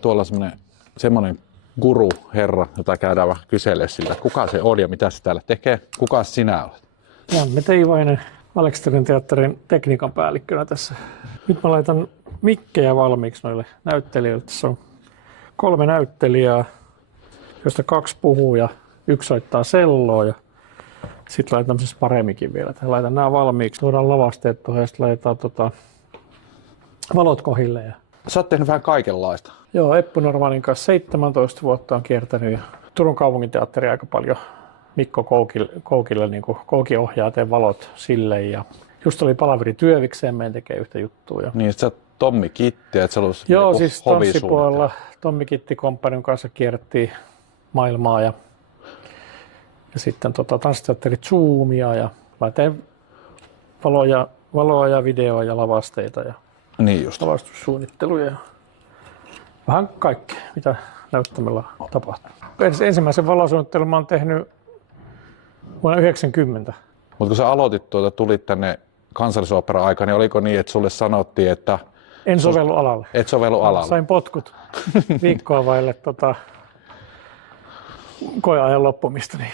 Tuolla semmoinen guru herra, jota käydään vähän kyselemään siltä, kuka se on ja mitä se täällä tekee. Kuka sinä olet? Janne Teivainen, Aleksterin teatterin tekniikan päällikkönä tässä. Nyt mä laitan mikkejä valmiiksi noille näyttelijöille. Tässä on 3 näyttelijää, joista 2 puhuu ja 1 soittaa selloa. Ja sitten laitan tämmöisessä paremminkin vielä. Laitan nämä valmiiksi, tuodaan lavasteet tuohon ja sitten laitetaan valot kohdille. Ja Sä oot tehnyt vähän kaikenlaista. joo, Eppu Normanin kanssa 17 vuotta on kiertänyt ja Turun kaupunginteatteri aika paljon. Mikko Koukille, niin Kouki ohjaa, teen valot sille ja just oli palaveri Työvikseen, meidän tekee yhtä juttua. Ja Niin, että sä oot Tommi Kitti, että sä olet joo, siis tanssipuolella Tommi Kitti Kompanion kanssa kierrettiin maailmaa ja sitten tanssiteatteri Zoomia ja mä teen valoa ja videoa ja lavasteita ja niin just. lavastussuunnitteluja ja vähän kaikkea, mitä näyttämällä tapahtuu. Ensimmäisen valosuunnittelun mä oon tehnyt vuonna 1990. Mutta kun sä aloitit tulit tänne Kansallisoopperan aikaan, niin oliko niin, että sulle sanottiin, että En sovellu alalle. et sovellu alalle? Sain potkut viikkoa vaille koeajan loppumista, niin